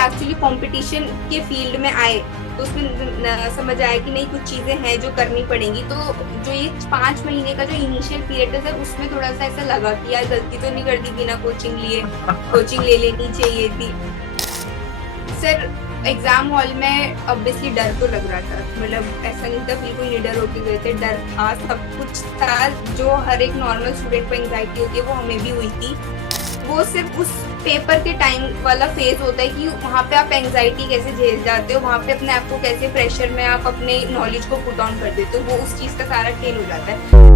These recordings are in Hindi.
एक्चुअली कंपटीशन के फील्ड में आए तो उसमें समझ आया कि नहीं कुछ चीजें हैं जो करनी पड़ेंगी। तो जो ये 5 महीने का जो इनिशियल पीरियड था सर, उसमें थोड़ा सा ऐसा लगा कि यार गलती तो नहीं कर दी बिना कोचिंग लिए, कोचिंग ले लेनी चाहिए थी सर। एग्जाम हॉल में ऑब्वियसली डर तो लग रहा था, मतलब ऐसा नहीं था बिल्कुल निडर होके गए थे, डर था, सब कुछ था जो हर एक नॉर्मल स्टूडेंट को एंजाइटी होती है वो हमें भी हुई थी। वो सिर्फ उस पेपर के टाइम वाला फेज होता है कि वहाँ पे आप एंजाइटी कैसे झेल जाते हो, वहाँ पे अपने आप को कैसे प्रेशर में आप अपने नॉलेज को पुट ऑन कर देते हो, वो उस चीज का सारा खेल हो जाता है।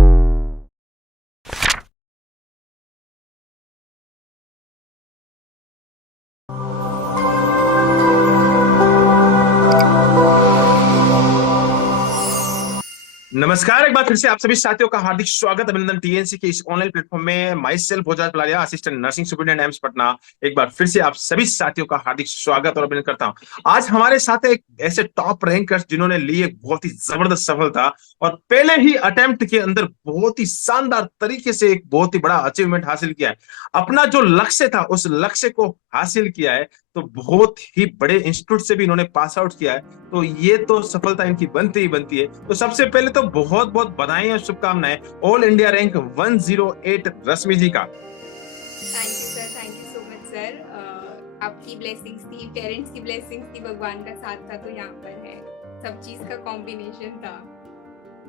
नमस्कार, एक बार फिर से आप सभी साथियों का हार्दिक स्वागत, अभिनंदन टीएनसी के इस ऑनलाइन प्लेटफॉर्म में। Myself Bhojaj Palariya, assistant nursing superintendent AIIMS Patna. एक बार फिर से आप सभी साथियों का हार्दिक स्वागत और अभिनंदन करता हूं। आज हमारे साथ एक ऐसे टॉप रैंकर्स जिन्होंने ली एक बहुत ही जबरदस्त सफलता और पहले ही अटेम्प्ट के अंदर बहुत ही शानदार तरीके से एक बहुत ही बड़ा अचीवमेंट हासिल किया है। अपना जो लक्ष्य था उस लक्ष्य को हासिल किया है, तो बहुत ही बड़े इंस्टीट्यूट से भी इन्होंने पास आउट किया है, तो ये तो सफलता इनकी बनती ही बनती है। तो सबसे पहले तो बहुत बहुत बधाई और शुभकामनाएं ऑल इंडिया रैंक 108 रश्मि जी का। Thank you sir, thank you so much sir. आपकी ब्लेसिंग्स थी, पेरेंट्स की ब्लेसिंग्स थी, भगवान का साथ था, तो यहाँ पर है, सब चीज का कॉम्बिनेशन था।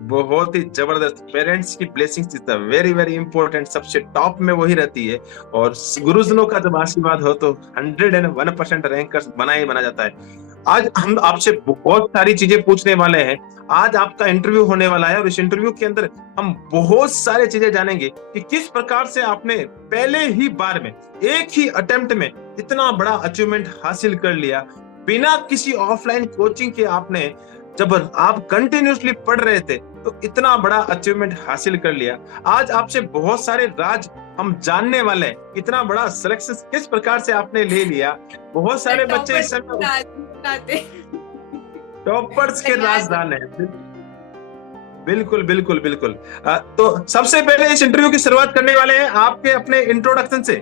बहुत ही जबरदस्त, पेरेंट्स की blessings is the very very important, सबसे टॉप में वही रहती है। और गुरुजनों का जब आशीर्वाद हो तो 101% रैंकर्स बना ही बना जाता है। आज हम आपसे बहुत सारी चीजें पूछने वाले हैं। आज आपका इंटरव्यू होने वाला है और इस इंटरव्यू के अंदर हम बहुत सारे चीजें जानेंगे कि किस प्रकार से आपने पहले ही बार में, एक ही अटेम्प्ट में इतना बड़ा अचीवमेंट हासिल कर लिया बिना किसी ऑफलाइन कोचिंग के। आपने जब आप कंटिन्यूसली पढ़ रहे थे तो इतना बड़ा अचीवमेंट हासिल कर लिया। आज आपसे बहुत सारे राज हम जानने वाले हैं, इतना बड़ा सिलेक्शन किस प्रकार से आपने ले लिया। बहुत सारे बच्चे इस समय टॉपर्स के राजदान है। बिल्कुल बिल्कुल बिल्कुल। तो सबसे पहले इस इंटरव्यू की शुरुआत करने वाले हैं आपके अपने इंट्रोडक्शन से।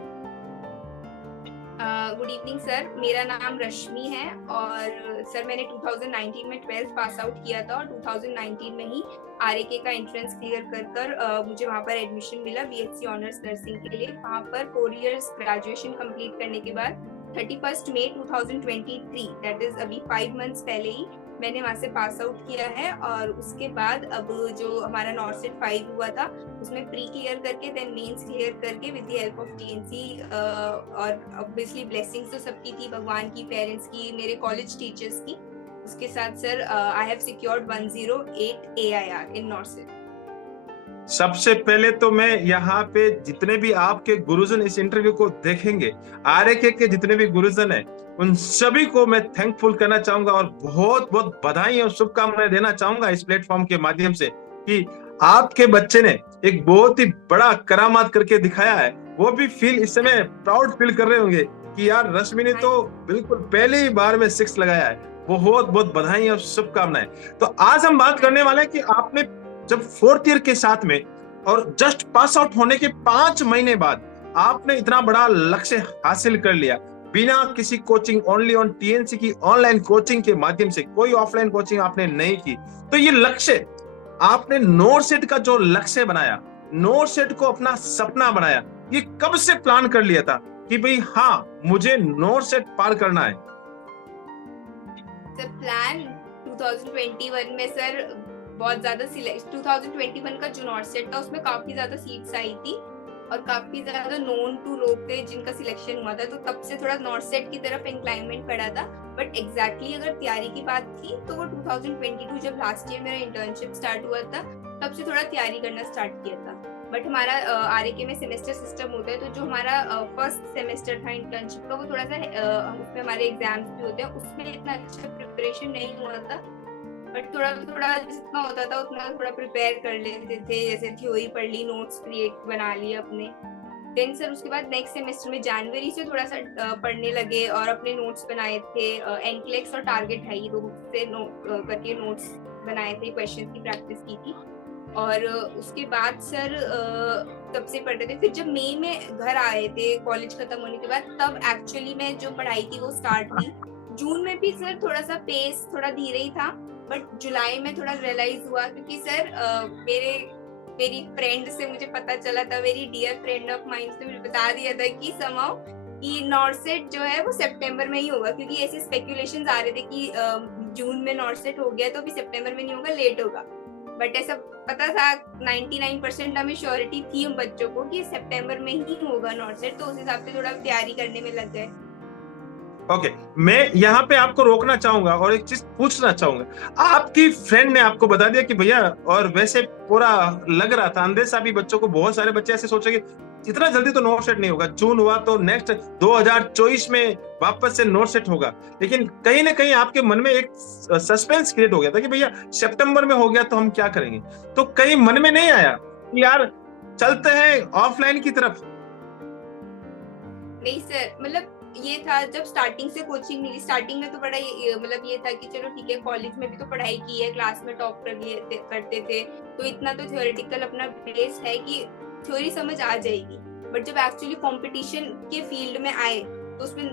गुड इवनिंग सर, मेरा नाम रश्मि है और सर मैंने 2019 में 12th पास आउट किया था और 2019 में ही आरएके का एंट्रेंस क्लियर कर मुझे वहाँ पर एडमिशन मिला बीएससी ऑनर्स नर्सिंग के लिए। वहाँ पर 4 इयर्स ग्रेजुएशन कंप्लीट करने के बाद 31 मई 2023, दैट इज अभी 5 मंथ्स पहले ही मैंने वहाँ से पास आउट किया है। और उसके बाद अब जो हमारा नॉर्सेट 5 हुआ था उसमें प्री क्लियर करके देन मेंस क्लियर करके with the help of TNC और ऑब्वियसली ब्लेसिंग्स तो सबकी थी, भगवान की, पेरेंट्स की, मेरे कॉलेज टीचर्स की। उसके साथ sir I have secured 108 AIR इन नॉर्सेट। सबसे पहले तो मैं यहाँ पे जितने भी आपके गुरुजन इस इंटरव्यू को देखेंगे, आरएके के जितने भी गुरुजन हैं, उन सभी को मैं थैंकफुल करना चाहूंगा और बहुत बहुत बधाई और शुभकामनाएं देना चाहूंगा इस प्लेटफॉर्म के माध्यम से कि आपके बच्चे ने एक बहुत ही बड़ा करामात करके दिखाया है। वो भी फील इस समय प्राउड फील कर रहे होंगे कि यार रश्मि ने तो बिल्कुल पहली बार में 6 लगाया है। बहुत बहुत बधाई और शुभकामनाएं। तो आज हम बात करने वाले हैं कि आपने जब 4th ईयर के साथ में और जस्ट पास आउट होने के 5 महीने बाद आपने इतना बड़ा लक्ष्य हासिल कर लिया बिना किसी कोचिंग, ओनली ऑन टीएनसी की ऑनलाइन कोचिंग के माध्यम से, कोई ऑफलाइन कोचिंग आपने नहीं की। तो ये लक्ष्य आपने नॉर्सेट का जो लक्ष्य बनाया, नॉर्सेट को अपना सपना बनाया, ये कब से प्लान कर लिया था कि भाई हाँ मुझे नॉर्सेट पार करना है? सर प्लान 2021 में सर बहुत ज्यादा 2021 का जो नॉर्सेट था उसमें काफी ज्यादा सीट्स आई थी और काफी ज्यादा नोन टू लोग थे जिनका सिलेक्शन हुआ था, तो तब से थोड़ा नॉर्सेट की तरफ इंक्लाइनमेंट पड़ा था। बट एग्जैक्टली अगर तैयारी की बात की तो वो 2022 जब लास्ट ईयर मेरा इंटर्नशिप स्टार्ट हुआ था तब से थोड़ा तैयारी करना स्टार्ट किया था। बट हमारा आरएके में सेमेस्टर सिस्टम होता है, तो जो हमारा फर्स्ट सेमेस्टर था इंटर्नशिप का वो थोड़ा सा उसमें हमारे एग्जाम्स भी होते हैं, उसमें इतना अच्छा प्रिपरेशन नहीं हुआ था। बट थोड़ा थोड़ा जितना होता था उतना थोड़ा प्रिपेयर कर लेते थे, जैसे थ्योरी पढ़ ली, नोट्स क्रिएट बना लिए अपने। देन सर उसके बाद नेक्स्ट सेमेस्टर में जनवरी से थोड़ा सा पढ़ने लगे और अपने नोट्स बनाए थे। एनक्लेक्स और टारगेट है, दो से करके नोट्स बनाए थे, क्वेश्चन की प्रैक्टिस की थी। और उसके बाद सर तब से पढ़ रहे थे। फिर जब मई में घर आए थे कॉलेज खत्म होने के बाद, तब एक्चुअली में जो पढ़ाई थी वो स्टार्ट हुई। जून में भी सर थोड़ा सा पेस थोड़ा धीरे ही था, बट जुलाई में थोड़ा रियलाइज हुआ, क्योंकि सर मेरी फ्रेंड से मुझे पता चला था, मेरी डियर फ्रेंड ऑफ माइंड से मुझे बता दिया था कि समहाउ कि नॉर्सेट जो है वो सितंबर में ही होगा, क्योंकि ऐसे स्पेकुलेशंस आ रहे थे कि जून में नॉर्सेट हो गया तो अभी सितंबर में नहीं होगा, लेट होगा। बट ऐसा पता था 99% हमें श्योरिटी थी हम बच्चों को कि सितंबर में ही होगा नॉर्सेट, तो उस हिसाब से थोड़ा तैयारी करने में लग गए। ओके, मैं यहाँ पे आपको रोकना चाहूंगा और एक चीज पूछना चाहूंगा। आपकी फ्रेंड ने आपको बता दिया कि भैया, और वैसे पूरा लग रहा था अंदेशा भी बच्चों को, बहुत सारे बच्चे ऐसे सोचेंगे इतना जल्दी तो नोट सेट नहीं होगा, जून हुआ तो नेक्स्ट 2024 में वापस से नोट सेट होगा। लेकिन कहीं ना कहीं आपके मन में एक सस्पेंस क्रिएट हो गया था कि भैया सितंबर में हो गया तो हम क्या करेंगे। तो कहीं मन में नहीं आया कि यार चलते हैं ऑफलाइन की तरफ? नहीं सर, मतलब ये था जब स्टार्टिंग से कोचिंग मिली, स्टार्टिंग में तो बड़ा मतलब ये था कि चलो ठीक है, कॉलेज में भी तो पढ़ाई की है, क्लास में टॉप करते थे, तो इतना तो थियोरेटिकल अपना बेस है कि थ्योरी समझ आ जाएगी। बट जब एक्चुअली कंपटीशन के फील्ड में आए तो उसमें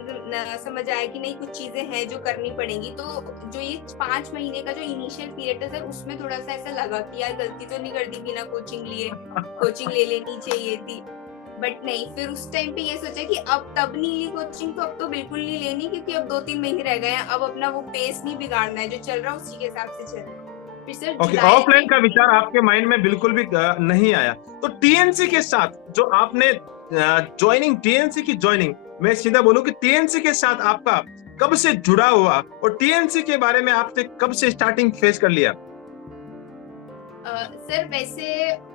समझ आया कि नहीं, कुछ चीजें हैं जो करनी पड़ेंगी। तो जो ये 5 महीने का जो इनिशियल पीरियड था सर, उसमें थोड़ा सा ऐसा लगा कि यार गलती तो नहीं कर दी बिना कोचिंग लिए, कोचिंग ले लेनी चाहिए थी। बट नहीं, फिर उस टाइम पे ये सोचा कि अब तब नहीं ली कोचिंग तो अब तो बिल्कुल नहीं लेनी, क्योंकि अब 2-3 महीने रह गए हैं, अब अपना वो पेस नहीं बिगाड़ना है, जो चल रहा है उसी के हिसाब से चल रहा है। फिर सर ओके, ऑफलाइन का विचार आपके माइंड में बिल्कुल भी नहीं आया। तो टीएनसी के साथ जो आपने ज्वाइनिंग, टीएनसी की ज्वाइनिंग, मैं सीधा बोलूं कि टीएनसी के साथ आपका कब से जुड़ा हुआ, और टीएनसी के बारे में आपने कब से स्टार्टिंग फेस कर लिया? सर वैसे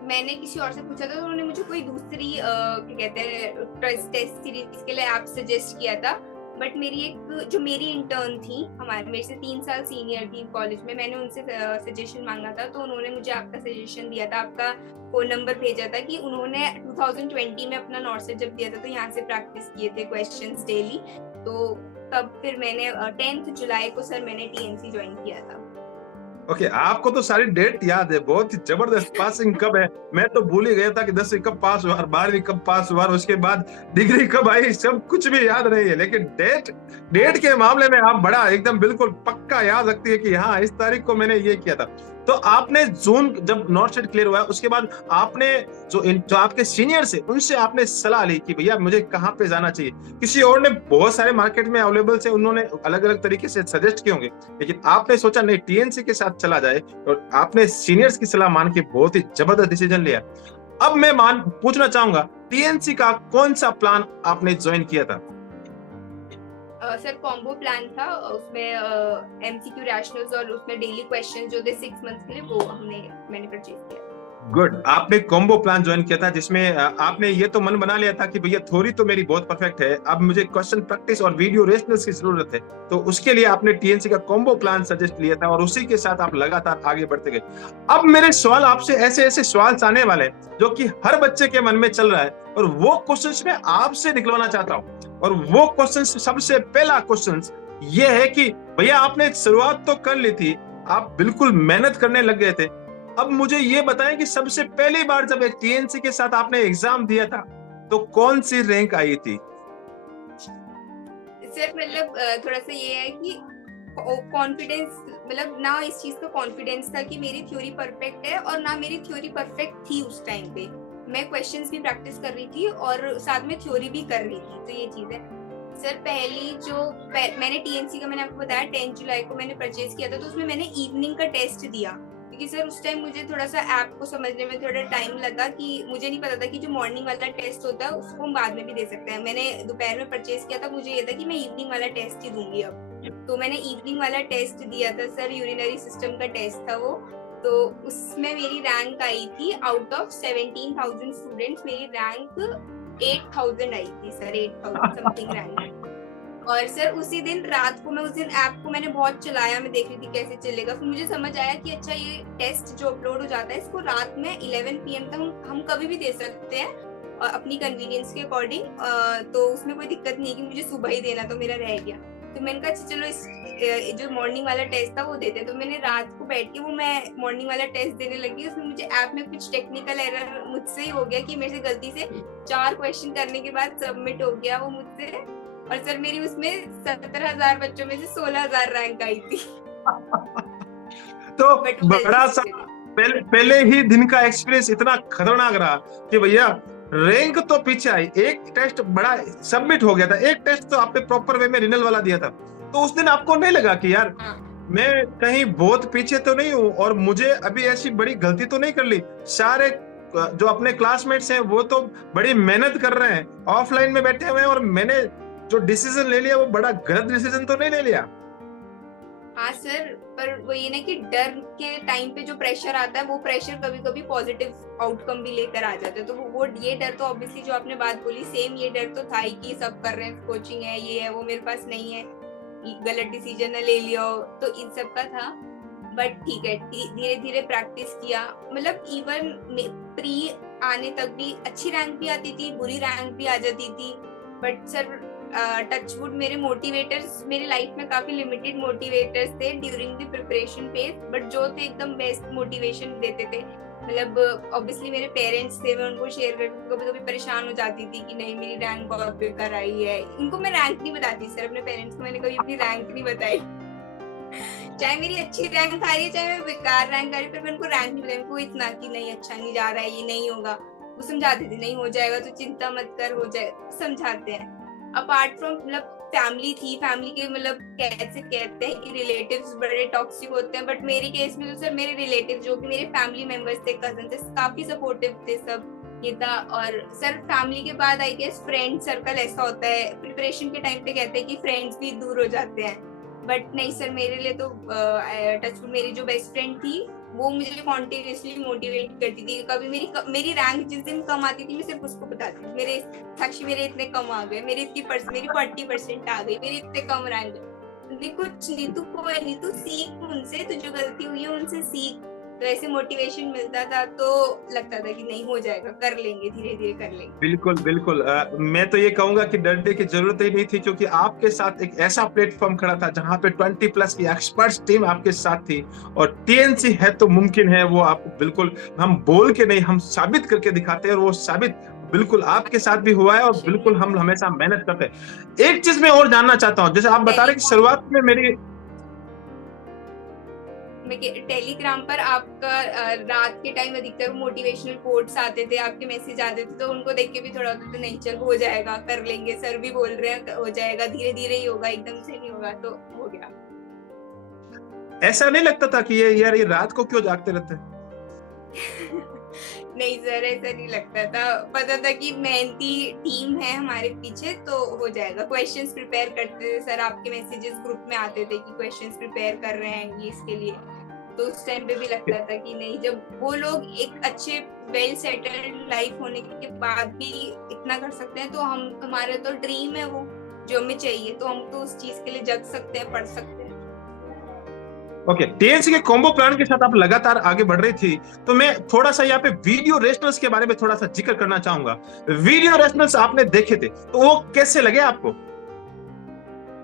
मैंने किसी और से पूछा था, तो उन्होंने मुझे कोई दूसरी क्या कहते हैं टेस्ट सीरीज के लिए ऐप सजेस्ट किया था। बट मेरी एक जो मेरी इंटर्न थी, मेरे से 3 साल सीनियर थी कॉलेज में, मैंने उनसे सजेशन मांगा था, तो उन्होंने मुझे आपका सजेशन दिया था, आपका फोन नंबर भेजा था कि उन्होंने 2020 में अपना नॉर्सेट जब दिया था तो यहाँ से प्रैक्टिस किए थे क्वेश्चंस डेली। तो तब फिर मैंने 10 जुलाई को सर मैंने टीएनसी ज्वाइन किया था। ओके, आपको तो सारी डेट याद है, बहुत ही जबरदस्त। पासिंग कब है मैं तो भूल ही गया था कि 10वीं कब पास हुआ, 12वीं कब पास हुआ, उसके बाद डिग्री कब आई, सब कुछ भी याद नहीं है। लेकिन डेट के मामले में आप बड़ा एकदम बिल्कुल पक्का याद रखती है कि हाँ, इस तारीख को मैंने ये किया था। तो आपने जून जब नॉर्थ सेट क्लियर हुआ, उसके बाद आपने जो आपके सीनियर से, उनसे आपने सलाह ली कि भैया मुझे कहाँ पे जाना चाहिए। किसी और ने बहुत सारे मार्केट में अवेलेबल से, उन्होंने अलग अलग तरीके से सजेस्ट किए होंगे, लेकिन आपने सोचा नहीं, टीएनसी के साथ चला जाए, और आपने सीनियर्स की सलाह मान के बहुत ही जबरदस्त डिसीजन लिया। अब मैं पूछना चाहूंगा, टीएनसी का कौन सा प्लान आपने ज्वाइन किया था? सर कॉम्बो प्लान था, उसमें एमसीक्यू रैशनल्स और उसमें डेली क्वेश्चंस जो थे 6 मंथ्स के लिए, वो मैंने परचेज किया। गुड, आपने कॉम्बो प्लान ज्वाइन किया था, जिसमें आपने ये तो मन बना लिया था कि भैया थ्योरी तो मेरी बहुत परफेक्ट है, अब मुझे क्वेश्चन प्रैक्टिस और वीडियो रेशनल्स की जरूरत है। तो उसके लिए आपने टीएनसी का कॉम्बो प्लान सजेस्ट लिया था, और उसी के साथ आप लगातार आगे बढ़ते गए। अब मेरे सवाल आपसे ऐसे ऐसे सवाल आने वाले हैं जो कि हर बच्चे के मन में चल रहा है, और वो क्वेश्चन मैं आपसे निकलवाना चाहता हूँ। और वो क्वेश्चन, सबसे पहला क्वेश्चन ये है कि भैया आपने शुरुआत तो कर ली थी, आप बिल्कुल मेहनत करने लग गए थे। अब मुझे ये बताएं कि सबसे पहली बार जब एक टीएनसी के साथ आपने एग्जाम दिया था तो कौन सी रैंक आई थी? सर मतलब थोड़ा सा ये है कि कॉन्फिडेंस, मतलब ना इस चीज का कॉन्फिडेंस था कि मेरी थ्योरी परफेक्ट है, और ना मेरी थ्योरी परफेक्ट थी उस टाइम पे। मैं क्वेश्चंस भी प्रैक्टिस कर रही थी और साथ में थ्योरी भी कर रही थी, तो ये चीज है। सर पहली जो मैंने टीएनसी का, मैंने आपको बताया 10 जुलाई को मैंने परचेज किया था, तो उसमें मैंने इवनिंग का टेस्ट दिया, क्योंकि सर उस टाइम मुझे थोड़ा सा ऐप को समझने में थोड़ा टाइम लगा, कि मुझे नहीं पता था कि जो मॉर्निंग वाला टेस्ट होता है उसको हम बाद में भी दे सकते हैं। मैंने दोपहर में परचेज किया था, मुझे ये था कि मैं इवनिंग वाला टेस्ट ही दूंगी अब, तो मैंने इवनिंग वाला टेस्ट दिया था सर, यूरिनरी सिस्टम का टेस्ट था वो। तो उसमें मेरी रैंक आई थी, आउट ऑफ 17,000 स्टूडेंट्स मेरी रैंक 8,000 आई थी सर, 8,000 समथिंग रैंक। और सर उसी दिन रात को, मैं उस दिन ऐप को मैंने बहुत चलाया, मैं देख रही थी कैसे चलेगा, फिर मुझे समझ आया कि अच्छा ये टेस्ट जो अपलोड हो जाता है इसको रात में 11 PM तक हम कभी भी दे सकते हैं, और अपनी कन्वीनियंस के अकॉर्डिंग, तो उसमें कोई दिक्कत नहीं है कि मुझे सुबह ही देना, तो मेरा रह गया। तो मैंने कहा अच्छा चलो इस जो मॉर्निंग वाला टेस्ट था वो देते हैं। तो मैंने रात को बैठ के वो मैं मॉर्निंग वाला टेस्ट देने लगी। उसमें मुझे ऐप में कुछ टेक्निकल एरर मुझसे ही हो गया कि मेरे से गलती से 4 क्वेश्चन करने के बाद सबमिट हो गया वो मुझसे, और सर मेरी उसमें 17,000 बच्चों में से 16,000 रैंक आई थी। तो बट वो बड़ा सा पहले ही दिन का एक्सपीरियंस इतना खतरनाक रहा कि भैया रैंक तो पीछे आई, एक टेस्ट बड़ा सबमिट हो गया था, एक टेस्ट तो आपने प्रॉपर वे में रिनल वाला दिया था, तो उस दिन आपको नहीं लगा कि यार मैं कहीं बहुत पीछे तो नहीं हूँ और मुझे अभी ऐसी बड़ी गलती तो नहीं कर ली? सारे जो अपने क्लासमेट्स हैं वो तो बड़ी मेहनत कर रहे हैं, ऑफलाइन में बैठे हुए हैं, और मैंने जो डिसीजन ले लिया वो बड़ा गलत डिसीजन तो नहीं ले लिया? हाँ सर, पर वो ये ना कि डर के टाइम पे जो प्रेशर आता है वो प्रेशर कभी कभी पॉजिटिव आउटकम भी लेकर आ जाता है। तो वो ये डर तो ऑब्वियसली जो आपने बात बोली सेम ये डर तो था ही कि सब कर रहे हैं, कोचिंग है, ये है, वो मेरे पास नहीं है, गलत डिसीजन न ले लिया हो, तो इन सब का था। बट ठीक है, धीरे धीरे प्रैक्टिस किया, मतलब इवन प्री आने तक भी अच्छी रैंक भी आती थी, बुरी रैंक भी आ जाती थी। बट सर टचवुड मेरे मोटिवेटर्स मेरी लाइफ में काफी लिमिटेड मोटिवेटर्स थे during the preparation phase, but जो थे एकदम बेस्ट मोटिवेशन देते थे। मतलब ऑब्वियसली मेरे पेरेंट्स थे, मैं उनको शेयर करके कभी कभी परेशान हो जाती थी कि नहीं मेरी रैंक बहुत बेकार आई है। इनको मैं रैंक नहीं बताती सर, अपने पेरेंट्स को मैंने कभी अपनी रैंक नहीं बताई। चाहे मेरी अच्छी रैंक आ रही है चाहे मैं बेकार रैंक आ रही है, पर मैं उनको रैंक नहीं बताई। उनको इतना कि नहीं अच्छा नहीं जा रहा है, ये नहीं होगा, वो समझाते थे नहीं हो जाएगा तो चिंता मत कर, हो जाएगा, समझाते हैं। अपार्ट फ्रॉम मतलब फैमिली थी, फैमिली के मतलब कैसे कहते हैं कि रिलेटिव्स बड़े टॉक्सिक होते हैं, बट मेरी केस में तो सर मेरे रिलेटिव जो कि मेरे फैमिली मेंबर्स थे, कजन थे, काफी सपोर्टिव थे सब, ये था। और सर फैमिली के बाद आई गेस फ्रेंड सर्कल ऐसा होता है, प्रिपरेशन के टाइम पे कहते हैं कि फ्रेंड्स भी दूर हो जाते हैं, बट नहीं सर मेरे लिए तो टचवुड मेरी जो बेस्ट फ्रेंड थी वो मुझे कॉन्टिन्यूसली मोटिवेट करती थी। कभी मेरी रैंक जिस दिन कम आती थी मैं सिर्फ उसको बताती थी, मेरे साक्षी मेरे इतने कम आ गए, मेरी 40% आ गई, मेरे इतने कम रैंक। कुछ नहीं, तू कोई नहीं, तू सीख उनसे, तुझे गलती हुई है उनसे सीख। तो ऐसे मोटिवेशन मिलता था, तो लगता था कि नहीं हो जाएगा, कर लेंगे, धीरे धीरे कर लेंगे। बिल्कुल बिल्कुल, मैं तो ये कहूंगा कि डरने की जरूरत ही नहीं थी, क्योंकि आपके साथ एक ऐसा प्लेटफॉर्म खड़ा था जहां पे 20+ की एक्सपर्ट्स टीम आपके साथ थी, और टीएनसी है तो मुमकिन है, वो आपको बिल्कुल हम बोल के नहीं, हम साबित करके दिखाते हैं, और वो साबित बिल्कुल आपके साथ भी हुआ है, और बिल्कुल हम हमेशा मेहनत करते हैं। एक चीज मैं और जानना चाहता हूँ, जैसे आप बता रहे कि शुरुआत में मेरी टेलीग्राम पर आपका रात के टाइम अधिकतर मोटिवेशनल कोट्स आते थे, आपके मैसेज आते थे, तो उनको देख के भी थोड़ा होता था नहीं चल हो जाएगा, कर लेंगे, सर भी बोल रहे हैं हो जाएगा, धीरे धीरे ही होगा, एकदम से नहीं होगा, तो हो गया। ऐसा नहीं लगता था कि ये रात को क्यों जागते रहते हैं? नहीं सर ऐसा नहीं लगता था, पता था कि मेहनती टीम है हमारे पीछे तो हो जाएगा। क्वेश्चंस प्रिपेयर करते थे सर, आपके मैसेजेस ग्रुप में आते थे कि क्वेश्चंस प्रिपेयर कर रहे हैं ये इसके लिए, तो उस टाइम पे भी लगता था कि नहीं, जब वो लोग एक अच्छे वेल सेटल्ड लाइफ होने के बाद भी इतना कर सकते हैं, तो हम हमारे तो ड्रीम है वो जो हमें चाहिए, तो हम तो उस चीज के लिए जग सकते हैं, पढ़ सकते हैं। ओके, टीएनसी के कॉम्बो प्लान के साथ आप लगातार आगे बढ़ रही थी, तो मैं थोड़ा सा यहाँ पे वीडियो रेशनल्स के बारे में थोड़ा सा जिक्र करना चाहूंगा। वीडियो रेशनल्स आपने देखे थे, तो वो कैसे लगे आपको?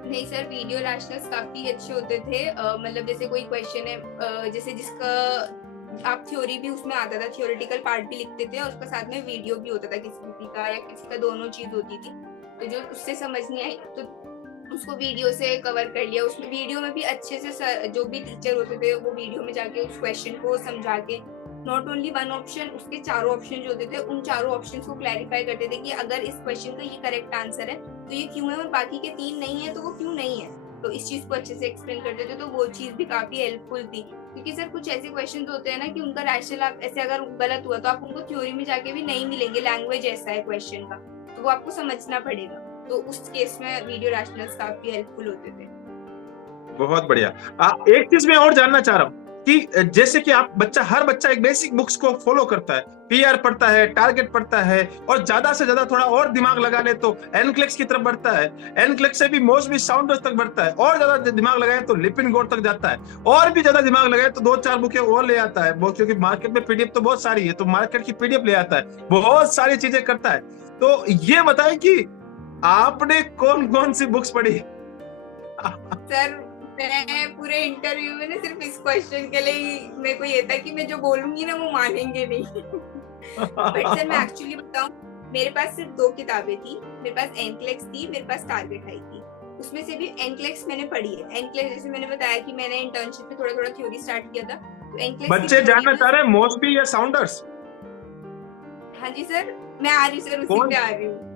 नहीं सर, वीडियो रैशनल्स काफी अच्छे होते थे। मतलब जैसे कोई क्वेश्चन है, जैसे जिसका आप थ्योरी भी उसमें आता था, थ्योरेटिकल पार्ट भी लिखते थे, और उसका साथ में वीडियो भी होता था किसी का, या किसी का दोनों चीज होती थी। तो जो उससे समझ नहीं आई तो उसको वीडियो से कवर कर लिया। उसमें वीडियो में भी अच्छे से जो भी टीचर होते थे वो वीडियो में जाके उस क्वेश्चन को समझा के, नॉट ओनली वन ऑप्शन, उसके चारों ऑप्शन जो होते थे उन चारों ऑप्शंस को क्लैरिफाई करते थे कि अगर इस क्वेश्चन का ये करेक्ट आंसर है तो ये क्यों है, और बाकी के 3 नहीं है तो वो क्यों नहीं है। तो इस चीज को अच्छे से एक्सप्लेन करते थे, तो वो चीज भी काफी हेल्पफुल थी। क्योंकि सर कुछ ऐसे क्वेश्चन होते हैं ना कि उनका रैशनल आप ऐसे अगर गलत हुआ तो आप उनको थ्योरी में जाके भी नहीं मिलेंगे, लैंग्वेज ऐसा है क्वेश्चन का, तो वो आपको समझना पड़ेगा। तो उस केस में वीडियो रैशनल्स काफी हेल्पफुल होते थे। बहुत बढ़िया। एक चीज मैं और जानना चाह रहा हूँ कि जैसे कि हर बच्चा एक बेसिक बुक्स को फॉलो करता है, पीआर पढ़ता है, टारगेट पढ़ता है, और ज्यादा से ज्यादा थोड़ा और दिमाग लगा ले तो एनक्लेक्स की तरफ बढ़ता है, एनक्लेक्स से भी मोस्टली साउंडर्स तक बढ़ता है, और ज्यादा दिमाग लगाए तो लिपिनगोड तक जाता है, और भी ज्यादा दिमाग लगाए तो 2-4 बुकें और ले आता है वो, क्योंकि मार्केट में पीडीएफ तो बहुत सारी है, तो मार्केट की पीडीएफ ले आता है, बहुत सारी चीजें करता है। तो ये बताएं कि आपने कौन कौन सी बुक्स पढ़ी? सर मैं पूरे इंटरव्यू में ना सिर्फ इस क्वेश्चन के लिए ही मेरे को ये था कि मैं जो बोलूंगी ना वो मानेंगे नहीं। बट सर मैं एक्चुअली बताऊं, मेरे पास सिर्फ 2 किताबें थी। मेरे पास एनक्लेक्स थी, मेरे पास टारगेट हाई थी। उसमें से भी एनक्लेक्स मैंने पढ़ी है। एनक्लेक्स जैसे मैंने बताया कि मैंने इंटर्नशिप में थोड़ा थोड़ा थ्योरी स्टार्ट किया था, तो एनक्लेक्स की बच्चे थ्योरी जानना में। चाह रहे हैं मॉस्बी या साउंडर्स? हाँ जी सर, मैं आ रही हूँ सर, उसी कौन? पे आ रही हूँ।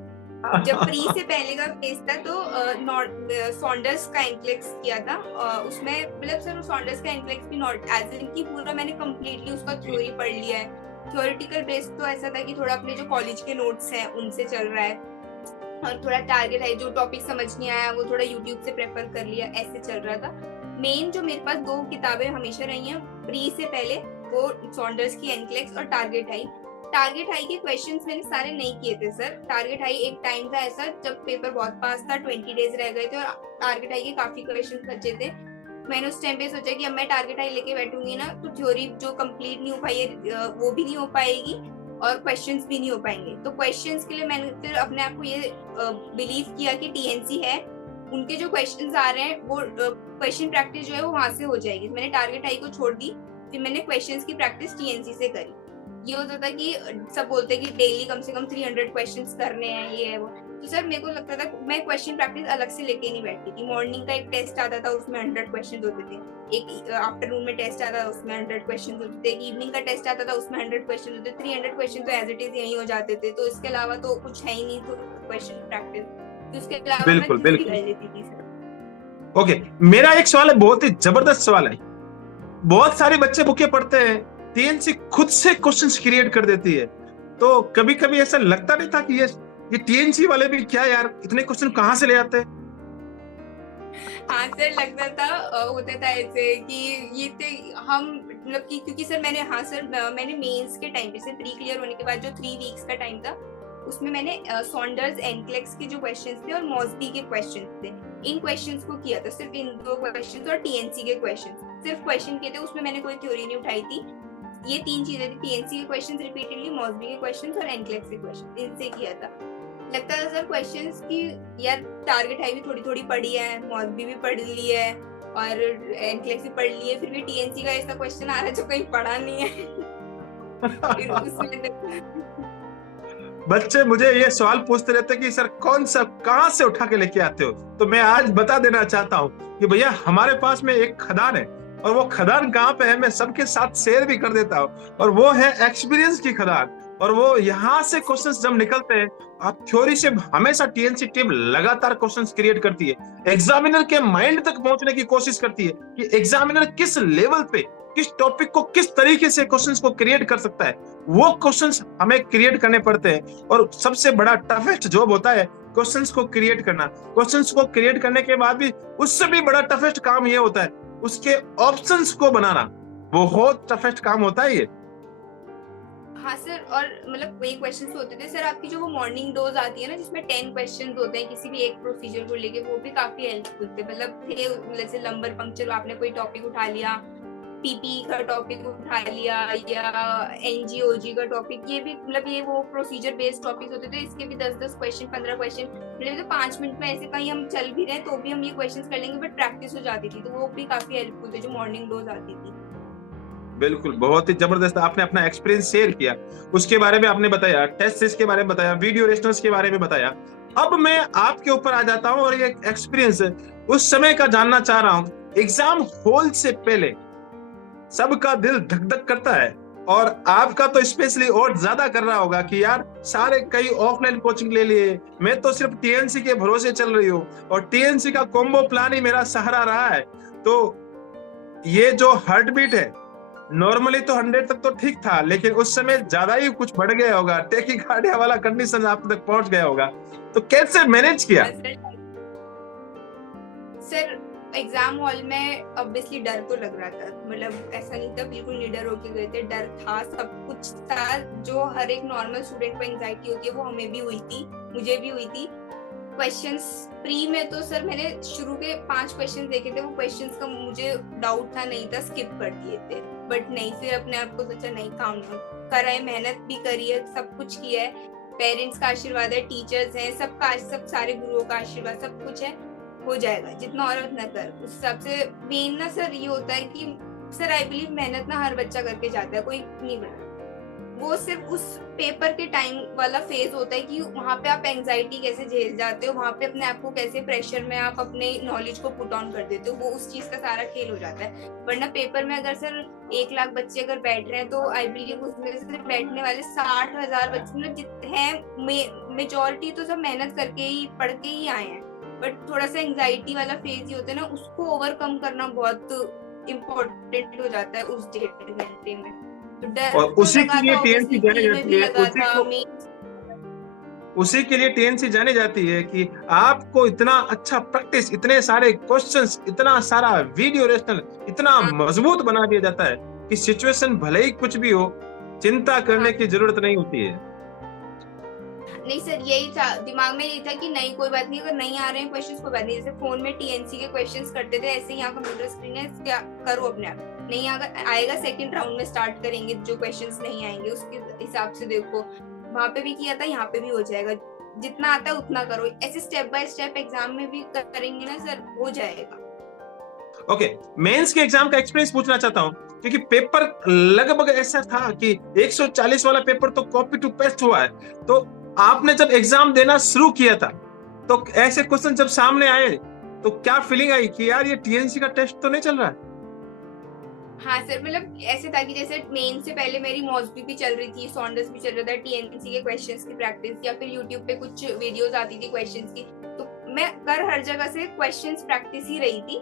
जब प्री से पहले का केस था तो सॉन्डर्स का एनक्लेक्स किया था। उसमें मतलब सर सॉन्डर्स का एनक्लेक्स भी नॉट एज इन की पूरा मैंने कम्प्लीटली उसका थ्योरी पढ़ लिया है। थ्योरेटिकल बेस तो ऐसा था कि थोड़ा अपने जो कॉलेज के नोट्स हैं उनसे चल रहा है, और थोड़ा टारगेट है, जो टॉपिक समझ नहीं आया वो थोड़ा यूट्यूब से प्रेफर कर लिया, ऐसे चल रहा था। मेन जो मेरे पास 2 किताबें हमेशा रही हैं प्री से पहले, वो सॉन्डर्स की एनक्लेक्स और टारगेट हाई। टारगेट हाई के क्वेश्चंस मैंने सारे नहीं किए थे सर। टारगेट हाई एक टाइम था ऐसा जब पेपर बहुत पास था, 20 डेज रह गए थे और टारगेट हाई के काफी क्वेश्चंस बचे थे। मैंने उस टाइम पे सोचा कि अब मैं टारगेट हाई लेके बैठूंगी ना तो थ्योरी जो कंप्लीट नहीं हो पाई है वो भी नहीं हो पाएगी और क्वेश्चंस भी नहीं हो पाएंगे। तो क्वेश्चंस के लिए मैंने फिर अपने आप को ये बिलीव किया कि टीएनसी है, उनके जो क्वेश्चंस आ रहे हैं वो क्वेश्चन प्रैक्टिस जो है वो वहां से हो जाएगी। मैंने टारगेट हाई को छोड़ दी, फिर मैंने क्वेश्चंस की प्रैक्टिस टीएनसी से करी। ये होता था कि सब बोलते कि डेली कम से कम 300 क्वेश्चंस करने हैं, ये है वो। तो सर मेरे को लगता था मैं क्वेश्चन प्रैक्टिस अलग से लेके नहीं बैठती थी। मॉर्निंग का एक टेस्ट आता था उसमें 100 क्वेश्चन होते थे, एक आफ्टरनून में टेस्ट आता था उसमें 100 क्वेश्चन होते थे, एक इवनिंग का टेस्ट आता था उसमें 100 क्वेश्चन होते थे। 300 क्वेश्चन तो एज इट इज यही हो जाते थे, तो इसके अलावा तो कुछ है ही नहीं तो क्वेश्चन प्रैक्टिस, तो उसके अलावा मैं बिल्कुल थ्योरी बिल्कुल। कर लेती थी सर। ओके, मेरा एक सवाल है, बहुत ही जबरदस्त सवाल है। बहुत सारे बच्चे बुकें पढ़ते हैं, टीएनसी खुद से क्वेश्चंस क्रिएट कर देती है, तो कभी कभी ऐसा लगता नहीं था कि ये टीएनसी वाले भी क्या यार इतने क्वेश्चन कहाँ से ले आते हैं? हाँ सर लगता था, होता था ऐसे कि ये थे हम मतलब कि क्योंकि सर मैंने, हाँ सर मैंने मेंस के टाइम पे से प्री क्लियर होने के बाद जो 3 वीक्स का टाइम था उसमें मैंने सॉन्डर्स एनक्लेक्स के जो क्वेश्चंस थे और मॉस्बी के क्वेश्चंस थे, इन क्वेश्चंस को किया था। सिर्फ इन 2 क्वेश्चंस और टीएनसी के क्वेश्चंस, सिर्फ क्वेश्चन किए थे, उसमें मैंने कोई थ्योरी नहीं उठाई थी। ये 3 चीजें थी, टीएनसी के क्वेश्चंस रिपीटेडली, मॉस्बी के क्वेश्चंस और एनक्लेक्स के क्वेश्चंस, इनसे किया था। लगता है सर क्वेश्चंस की यार टारगेट हाई भी थोड़ी थोड़ी पढ़ी है, मॉस्बी भी पढ़ ली है और एनक्लेक्स भी पढ़ ली है, फिर भी टीएनसी का ऐसा क्वेश्चन आ रहा है जो कहीं पढ़ा नहीं है। फिर उसमें बच्चे मुझे ये सवाल पूछते रहते हैं कि सर कौन सा कहाँ से उठा के लेके आते हो, तो मैं आज बता देना चाहता हूँ कि भैया हमारे पास में एक खदान है, और वो खदान कहाँ पे है मैं सबके साथ शेयर भी कर देता हूँ, और वो है एक्सपीरियंस की खदान। और वो यहाँ से क्वेश्चंस जब निकलते हैं, आप थ्योरी से हमेशा टीएनसी टीम लगातार क्वेश्चंस क्रिएट करती है, एग्जामिनर के माइंड तक पहुंचने की कोशिश करती है कि एग्जामिनर किस लेवल पे किस टॉपिक को किस तरीके से क्वेश्चंस को क्रिएट कर सकता है, वो क्वेश्चंस हमें क्रिएट करने पड़ते हैं। और सबसे बड़ा टफेस्ट जॉब होता है क्वेश्चंस को क्रिएट करना। क्वेश्चंस को क्रिएट करने के बाद भी उससे भी बड़ा टफेस्ट काम ये होता है उसके ऑप्शंस को बनाना, बहुत टफेस्ट काम होता है ये। हाँ सर, और मतलब वही क्वेश्चंस होते थे सर आपकी जो वो मॉर्निंग डोज आती है ना जिसमें 10 क्वेश्चंस होते हैं किसी भी एक प्रोसीजर को लेके, वो भी काफी हेल्पफुल थे। मतलब थे जैसे लंबर पंक्चर, आपने कोई टॉपिक उठा लिया, पीपी का टॉपिक उठा लिया या एनजीओजी का टॉपिक, ये भी मतलब ये वो प्रोसीजर बेस्ड टॉपिक होते थे, इसके भी 10-10 क्वेश्चन 15 क्वेश्चन, मतलब तो 5 मिनट में ऐसे कहीं हम चल भी रहे तो भी हम ये क्वेश्चंस कर लेंगे, बट प्रैक्टिस हो जाती थी, तो वो भी काफी हेल्पफुल थे जो मॉर्निंग डोज आती थी। बिल्कुल, बहुत ही जबरदस्त आपने अपना एक्सपीरियंस शेयर किया, उसके बारे में आपने बताया, टेस्ट सीरीज के बारे में बताया, वीडियो रेस्टर्स के बारे में बताया। अब मैं आपके ऊपर आ जाता हूं और ये एक्सपीरियंस उस समय का जानना चाह रहा हूं। एग्जाम हॉल से पहले सबका दिल धक धक करता है, और आपका तो स्पेशली और ज्यादा कर रहा होगा कि यार सारे कई ऑफलाइन कोचिंग ले लिए, मैं तो सिर्फ टीएनसी के भरोसे चल रही हूँ और टीएनसी का कॉम्बो प्लान ही मेरा सहारा रहा है। तो ये जो हार्ट बीट है नॉर्मली तो 100 तक तो ठीक था, लेकिन उस समय ज्यादा ही कुछ बढ़ गया होगा, टेकिकार्डिया वाला कंडीशन आप तक पहुंच गया होगा, तो कैसे मैनेज किया? सर एग्जाम हॉल में ऑब्वियसली डर तो लग रहा था, मतलब ऐसा नहीं था बिल्कुल निडर होके गए थे, डर था, सब कुछ था जो हर एक नॉर्मल स्टूडेंट को एंजाइटी होती है वो हमें भी हुई थी, मुझे भी हुई थी। क्वेश्चंस प्री में तो सर मैंने शुरू के 5 क्वेश्चंस देखे थे, वो क्वेश्चंस का मुझे डाउट था, नहीं था, स्किप कर दिए थे, बट नहीं, फिर अपने आप को सोचा नहीं, काम करा है, मेहनत भी करी है, सब कुछ किया है, पेरेंट्स का आशीर्वाद है, टीचर्स हैं, सबका, सब सारे गुरुओं का आशीर्वाद, सब कुछ है, हो जाएगा, जितना और उतना कर। उस हिसाब से मेन ना सर ये होता है कि सर आई बिलीव मेहनत ना हर बच्चा करके जाता है, कोई नहीं बना। वो सिर्फ उस पेपर के टाइम वाला फेज होता है कि वहां पे आप एंजाइटी कैसे झेल जाते हो, वहां पे अपने आप को कैसे प्रेशर में आप अपने नॉलेज को पुट ऑन कर देते हो, वो उस चीज का सारा खेल हो जाता है। वरना पेपर में अगर सर 1 लाख बच्चे अगर बैठ रहे हैं तो आई बिलीव उसमें से बैठने वाले 60,000 बच्चे मतलब हैं, मेजोरिटी तो सब मेहनत करके ही पढ़ के ही आए हैं। बट थोड़ा सा एंजाइटी वाला फेज ही होता है ना, उसको ओवरकम करना बहुत इम्पोर्टेंट हो जाता है उस 1.5 घंटे में। तो डर और तो उसी लगा के लिए था, टीएनसी ऑब्वियसली जानी प्री में जाती भी है, लगा था, मेंस। उसी के लिए टीएनसी जानी जाती है कि आपको इतना अच्छा प्रैक्टिस, इतने सारे क्वेश्चंस, इतना सारा वीडियो रेशनल, इतना हाँ मजबूत बना दिया जाता है कि सिचुएशन भले ही कुछ भी हो, चिंता करने हाँ की जरूरत नहीं होती है। नहीं सर, यही था दिमाग में, यही था कि नहीं कोई बात नहीं, अगर नहीं आ रहे हैं क्वेश्चंस कोई बात नहीं। जैसे फोन में टीएनसी के क्वेश्चंस करते थे, ऐसे यहाँ कंप्यूटर स्क्रीन है, क्या करो अपने आप। नहीं आएगा सेकंड राउंड में स्टार्ट करेंगे, जो क्वेश्चंस नहीं आएंगे उसके हिसाब से देखो। वहां पे भी किया था, यहाँ पे भी हो जाएगा, जितना आता है उतना करो। ऐसे स्टेप बाय स्टेप एग्जाम में भी करेंगे ना सर, हो जाएगा। ओके, मेंस के एग्जाम का एक्सपीरियंस पूछना चाहता हूँ, क्योंकि पेपर लगभग ऐसा था कि 140 वाला पेपर तो कॉपी टू पेस्ट हुआ है। तो आपने जब एग्जाम देना शुरू किया था, तो ऐसे क्वेश्चन जब सामने आए तो क्या फीलिंग आई कि यार ये टीएनसी का टेस्ट तो नहीं चल रहा है? हाँ सर, मतलब ऐसे था कि जैसे मेन से पहले मेरी मॉसबी भी चल रही थी, सॉन्डर्स भी चल रहा था, टीएनसी के क्वेश्चंस की प्रैक्टिस, या फिर यूट्यूब पे कुछ वीडियोस आती थी क्वेश्चंस की, तो मैं हर जगह से क्वेश्चंस प्रैक्टिस ही रही थी।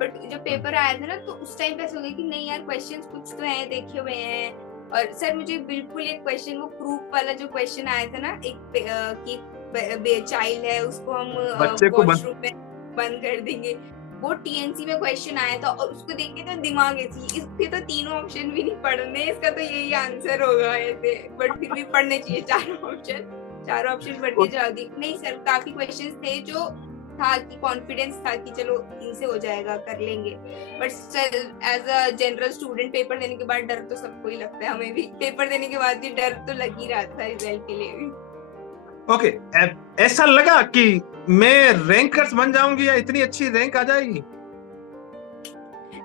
बट जब पेपर आया था ना, तो उस टाइम पे ऐसा हो गया कि नहीं यार, क्वेश्चंस कुछ तो है, देखे हुए हैं। और सर मुझे बिल्कुल एक क्वेश्चन, वो प्रूफ वाला जो क्वेश्चन आया था ना, कि चाइल्ड है उसको हम बच्चे को वॉशरूम में बंद कर देंगे, वो टीएनसी में क्वेश्चन आया था। और उसको देख के तो दिमाग ऐसी, इसके तो तीनों ऑप्शन भी नहीं पढ़ने, इसका तो यही आंसर होगा ऐसे। बट फिर भी पढ़ने चाहिए चारों ऑप्शन पढ़ के जल्दी। नहीं सर, काफी क्वेश्चंस थे जो था कि कॉन्फिडेंस था कि चलो इनसे हो जाएगा, कर लेंगे। But sir as a general student, paper देने के बाद डर तो सबको ही लगता है, हमें भी पेपर देने के बाद भी डर तो लग ही रहा था रिजल्ट के लिए भी। ओके, ऐसा लगा कि मैं रैंकर्स बन जाऊंगी या इतनी अच्छी रैंक आ जाएगी?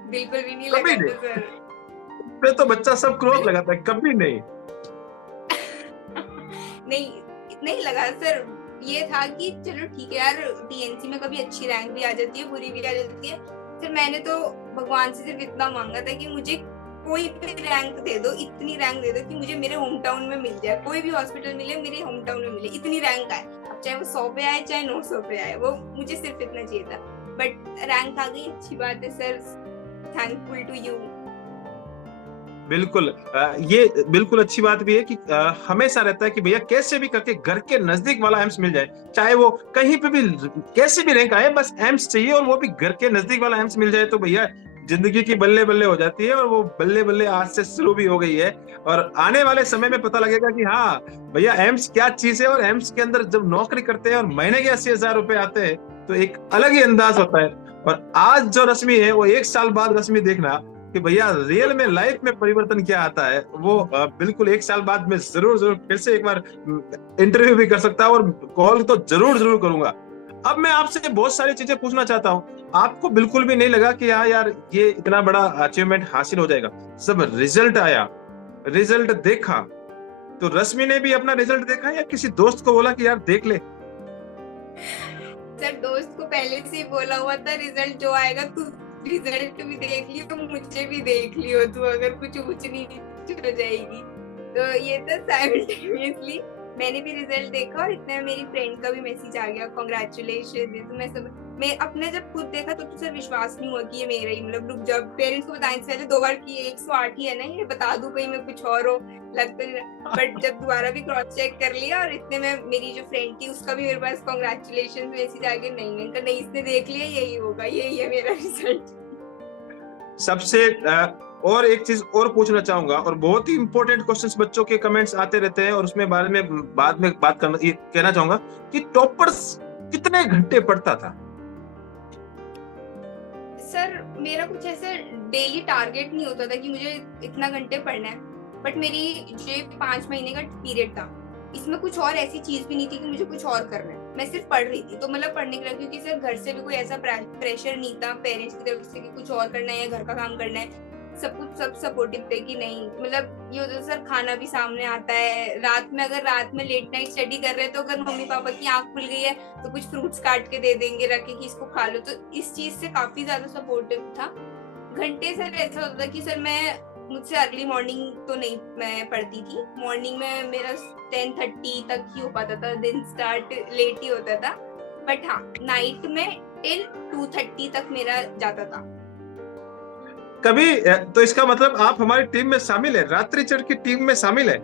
बिल्कुल भी नहीं कभी लगा नहीं। था सर। पे तो बच्चा सब क्रोध लगाता है, कभी नहीं। नहीं नहीं लगा सर, ये था कि चलो ठीक है यार, टीएनसी में कभी अच्छी रैंक भी आ जाती है, बुरी भी आ जाती है। फिर मैंने तो भगवान से सिर्फ इतना मांगा था कि मुझे कोई भी रैंक दे दो, इतनी रैंक दे दो कि मुझे मेरे होम टाउन में मिल जाए, कोई भी हॉस्पिटल मिले मेरे होम टाउन में मिले, इतनी रैंक आए। अब चाहे वो 100 पे आए चाहे 900 पे आए, वो मुझे सिर्फ इतना चाहिए था। बट रैंक आ गई, अच्छी बात है सर, थैंकफुल टू यू। बिल्कुल, ये बिल्कुल अच्छी बात भी है कि हमेशा रहता है कि भैया कैसे भी करके घर के नजदीक वाला एम्स मिल जाए, चाहे वो कहीं पे भी कैसे भी रैंक आए, बस एम्स चाहिए, और वो भी घर के नजदीक वाला एम्स मिल जाए तो भैया जिंदगी की बल्ले बल्ले हो जाती है। और वो बल्ले बल्ले आज से शुरू भी हो गई है, और आने वाले समय में पता लगेगा कि हाँ भैया एम्स क्या चीज है। और एम्स के अंदर जब नौकरी करते हैं और महीने के 80,000 रुपए आते हैं तो एक अलग ही अंदाज होता है। और आज जो रश्मि है वो 1 साल बाद रश्मि देखना कि भैया रियल में लाइफ में परिवर्तन क्या आता है, वो बिल्कुल 1 साल बाद में जरूर फिर से एक बार इंटरव्यू भी कर सकता हूँ, और कॉल तो जरूर करूंगा। अब मैं आपसे बहुत सारी चीजें पूछना चाहता हूँ। आपको बिल्कुल भी नहीं लगा कि हाँ यार ये इतना बड़ा अचीवमेंट हासिल हो जाएगा? जब रिजल्ट आया, रिजल्ट देखा, तो रश्मि ने भी अपना रिजल्ट देखा या किसी दोस्त को बोला कि यार देख ले? सर दोस्त को पहले से ही बोला हुआ था, रिजल्ट जो आएगा तू रिजल्ट भी देख लियो, तो मुझे भी देख लियो, तू अगर कुछ ऊंच नीच हो जाएगी। तो ये था साइमल्टेनियसली, मैंने भी रिजल्ट देखा, और इतने में मेरी फ्रेंड का भी मैसेज आ गया, कांग्रेचुलेशन। तो मैं अपने जब खुद देखा तो सर विश्वास नहीं हुआ कि ये मेरा ही, मतलब रुक, जब पेरेंट्स को बताने से पहले 2 बार कि 108 ही है ना, ये बता दूं कहीं मैं कुछ और हो, लगता नहीं। बट जब दोबारा भी क्रॉस चेक कर लिया, और इतने में मेरी जो फ्रेंड थी उसका भी मेरे पास कांग्रेचुलेशन मैसेज आ गया। नहीं इसने देख लिया, यही होगा, यही है मेरा रिजल्ट। सबसे और एक चीज और पूछना चाहूंगा, और बहुत ही इंपॉर्टेंट क्वेश्चंस बच्चों के कमेंट्स आते रहते हैं, और उसमें बाद में बात करना, ये कहना चाहूंगा कि टॉपर्स कितने घंटे पढ़ता था? सर मेरा कुछ ऐसा डेली टारगेट नहीं होता था कि मुझे इतना घंटे पढ़ना है, बट मेरी जो 5 महीने का पीरियड था, इसमें कुछ और ऐसी चीज भी नहीं थी कि मुझे कुछ और करना है। मैं सिर्फ पढ़ रही थी, तो मतलब पढ़ने के लिए, क्योंकि सर घर से भी कोई ऐसा प्रेशर नहीं था पेरेंट्स की तरफ से कि कुछ और करना है या घर का काम करना है, सब सपोर्टिव थे कि नहीं, मतलब ये होता सर खाना भी सामने आता है, रात में लेट नाइट स्टडी कर रहे हैं तो अगर मम्मी पापा की आंख खुल गई है तो कुछ फ्रूट्स काट के दे देंगे, रख के कि इसको खा लो, तो इस चीज से काफी ज्यादा सपोर्टिव था। घंटे सर ऐसा होता था कि सर मुझसे अर्ली मॉर्निंग तो नहीं मैं पढ़ती थी, मॉर्निंग में मेरा 10:30 तक ही हो पाता था, दिन स्टार्ट लेट ही होता था, बट हाँ नाइट में टिल 2:30 तक मेरा जाता था। कभी तो इसका मतलब आप हमारी टीम में शामिल है, रात्रि चढ़ की टीम में शामिल है।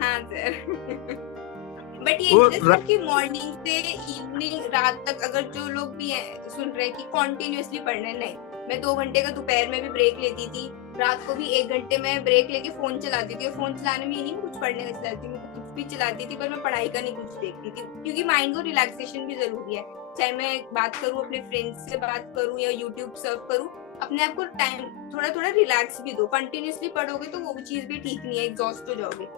हाँ सर। बट ये वो सर कि मॉर्निंग से इवनिंग रात तक अगर जो लोग भी हैं सुन रहे हैं कि कॉन्टिन्यूअसली पढ़ना है, नहीं, मैं 2 घंटे का दोपहर में भी ब्रेक लेती थी, रात को भी 1 घंटे में ब्रेक लेके फोन चलाती थी, और फोन चलाने में ये नहीं कुछ पढ़ने का चलाती थी, कुछ भी चलाती थी, पर मैं पढ़ाई का नहीं कुछ देखती थी, क्योंकि माइंड को रिलैक्सेशन भी जरूरी है, चाहे मैं बात करूँ अपने फ्रेंड्स से बात करूँ या यूट्यूब सर्व करूँ, अपने आप को टाइम थोड़ा थोड़ा रिलैक्स भी दो। कंटिन्यूअसली पढ़ोगे तो वो चीज भी ठीक नहीं है, एग्जॉस्ट हो जाओगे,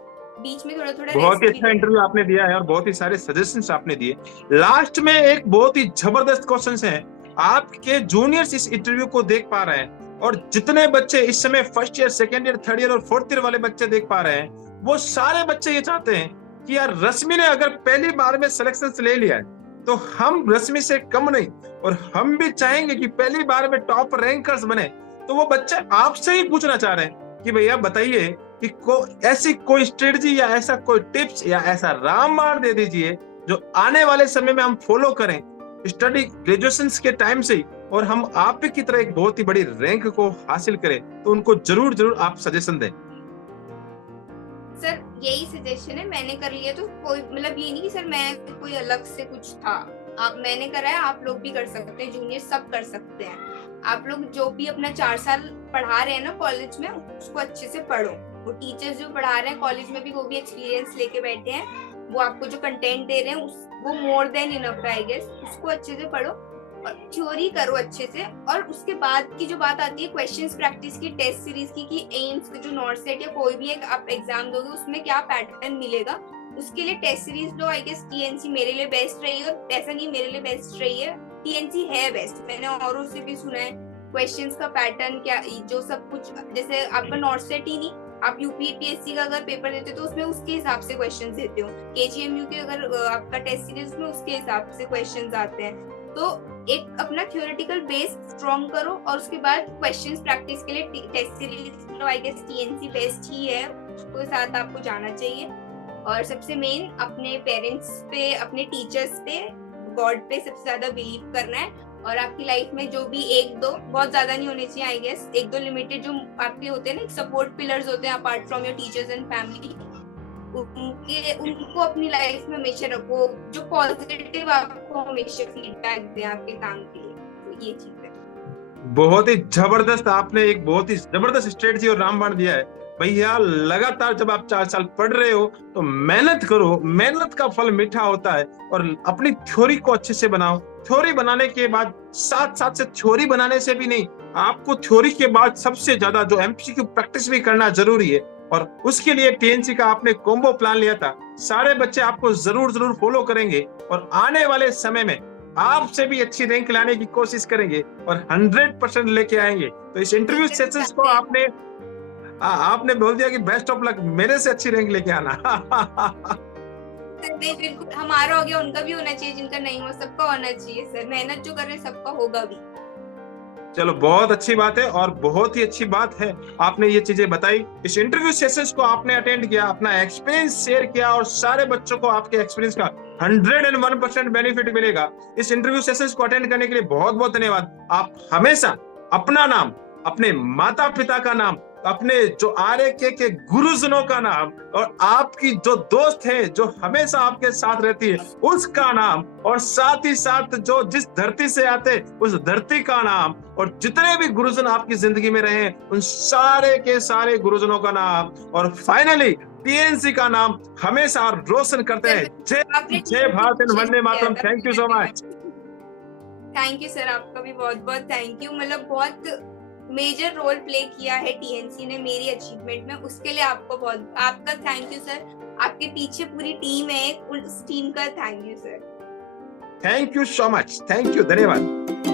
बीच में थोड़ा थोड़ा बहुत ही अच्छा इंटरव्यू आपने दिया है और बहुत ही सारे सजेशंस आपने दिए। लास्ट में एक बहुत ही जबरदस्त क्वेश्चन है, आपके जूनियर्स इस इंटरव्यू को देख पा रहे हैं और जितने बच्चे इस समय first year, second year, third year और फोर्थ ईयर वाले बच्चे देख पा रहे हैं, वो सारे बच्चे ये चाहते हैं कि यार रश्मि ने अगर पहली बार में सिलेक्शन ले लिया है तो हम रश्मि से कम नहीं, और हम भी चाहेंगे कि पहली बार में टॉप रैंकर्स बने। तो वो बच्चे आपसे ही पूछना चाह रहे हैं कि भैया बताइए कि ऐसी कोई स्ट्रेटजी या ऐसा कोई टिप्स या ऐसा रामबाण दे दीजिए जो आने वाले समय में हम फॉलो करें स्टडी ग्रेजुएशन के टाइम से ही, और हम आप की तरह एक बहुत ही बड़ी रैंक को हासिल करें। तो उनको जरूर जरूर आप सजेशन दें। सर यही सजेशन है, मैंने कर लिया तो कोई मतलब ये नहीं कि सर मैं कोई अलग से कुछ था, आप मैंने करा है, आप लोग भी कर सकते हैं, जूनियर सब कर सकते हैं। आप लोग जो भी अपना 4 साल पढ़ा रहे हैं ना कॉलेज में, उसको अच्छे से पढ़ो, वो टीचर्स जो पढ़ा रहे हैं कॉलेज में भी वो भी एक्सपीरियंस लेके बैठे हैं, वो आपको जो कंटेंट दे रहे हैं वो मोर देन इनफ है आई गेस, उसको अच्छे से पढ़ो और थ्योरी करो अच्छे से, और उसके बाद की जो बात आती है क्वेश्चंस प्रैक्टिस की, टेस्ट सीरीज की, कि एम्स जो नॉर्थ सेट या कोई भी एक आप एग्जाम दोगे उसमें क्या पैटर्न मिलेगा, उसके लिए टेस्ट सीरीज लो। आई गेस टीएनसी मेरे लिए बेस्ट रही है, और ऐसा नहीं मेरे लिए बेस्ट रही है, टीएनसी है बेस्ट, मैंने औरों से भी सुना है क्वेश्चंस का पैटर्न क्या, जो सब कुछ, जैसे आपका नॉर्थ सेट ही नहीं, आप यूपीपीएससी का अगर पेपर देते हो तो उसमें उसके हिसाब से क्वेश्चंस देते हो, केजीएमयू के अगर आपका टेस्ट सीरीज में उसके हिसाब से क्वेश्चंस आते हैं। तो एक अपना थ्योरेटिकल बेस स्ट्रॉन्ग करो और उसके बाद क्वेश्चंस प्रैक्टिस के लिए टेस्ट सीरीज लो। आई गेस टीएनसी बेस्ट ही है, उसके साथ आपको जाना चाहिए। और सबसे मेन अपने पेरेंट्स पे, अपने टीचर्स पे, गॉड पे सबसे ज्यादा बिलीव करना है, और आपकी लाइफ में जो भी 1-2, बहुत ज्यादा नहीं होने चाहिए आई गेस, 1-2 लिमिटेड जो आपके होते हैं ना सपोर्ट पिलर्स होते हैं apart from your teachers and family, उनको अपनी लाइफ में हमेशा रखो, जो पॉजिटिव आपको हमेशा फीडबैक दे आपके काम के लिए। तो ये चीज है। बहुत ही जबरदस्त, आपने एक बहुत ही जबरदस्त स्ट्रेटजी और रामबाण दिया है भैया। लगातार जब आप 4 साल पढ़ रहे हो तो मेहनत करो, मेहनत का फल मीठा होता है, और अपनी थ्योरी को अच्छे से बनाओ। थ्योरी बनाने के बाद साथ साथ से थ्योरी बनाने से भी नहीं, आपको थ्योरी के बाद सबसे ज्यादा जो एमसीक्यू प्रैक्टिस भी करना जरूरी है, और उसके लिए टीएनसी का आपने कॉम्बो प्लान लिया था। सारे बच्चे आपको जरूर जरूर फॉलो करेंगे और आने वाले समय में आपसे भी अच्छी रैंक लाने की कोशिश करेंगे और 100% लेके आएंगे। तो इस इंटरव्यू सेशंस को आपने बोल दिया कि बेस्ट ऑफ लक, मेरे से अच्छी रैंक लेके आना। नहीं बिल्कुल, हमारा हो गया, उनका भी होना चाहिए, जिनका नहीं हो सबका होना चाहिए सर, मेहनत जो कर रहे सबका होगा भी। चलो बहुत अच्छी बात है, और बहुत ही अच्छी बात है आपने ये चीजें बताई। इस इंटरव्यू सेशंस को आपने अटेंड किया, अपना एक्सपीरियंस शेयर किया, और सारे बच्चों को आपके एक्सपीरियंस का 101% बेनिफिट मिलेगा। इस इंटरव्यू सेशंस को अटेंड करने के लिए बहुत बहुत धन्यवाद। आप हमेशा अपना नाम, अपने माता पिता का नाम, अपने जो आरएके के गुरुजनों का नाम, और आपकी जो दोस्त है जो हमेशा आपके साथ रहती है उसका नाम, और साथ ही साथ जो जिस धरती से आते उस धरती का नाम, और जितने भी गुरुजन आपकी जिंदगी में रहे उन सारे के सारे गुरुजनों का नाम, और फाइनली टीएनसी का नाम हमेशा रोशन करते हैं। जय Bharat and Vande Mataram. Thank you so much. Thank you sir, आपका भी बहुत बहुत थैंक यू, मतलब बहुत मेजर रोल प्ले किया है टीएनसी ने मेरी अचीवमेंट में, उसके लिए आपको बहुत, आपका थैंक यू सर। आपके पीछे पूरी टीम है, उस टीम का thank you sir. Thank you so much, thank you, धन्यवाद।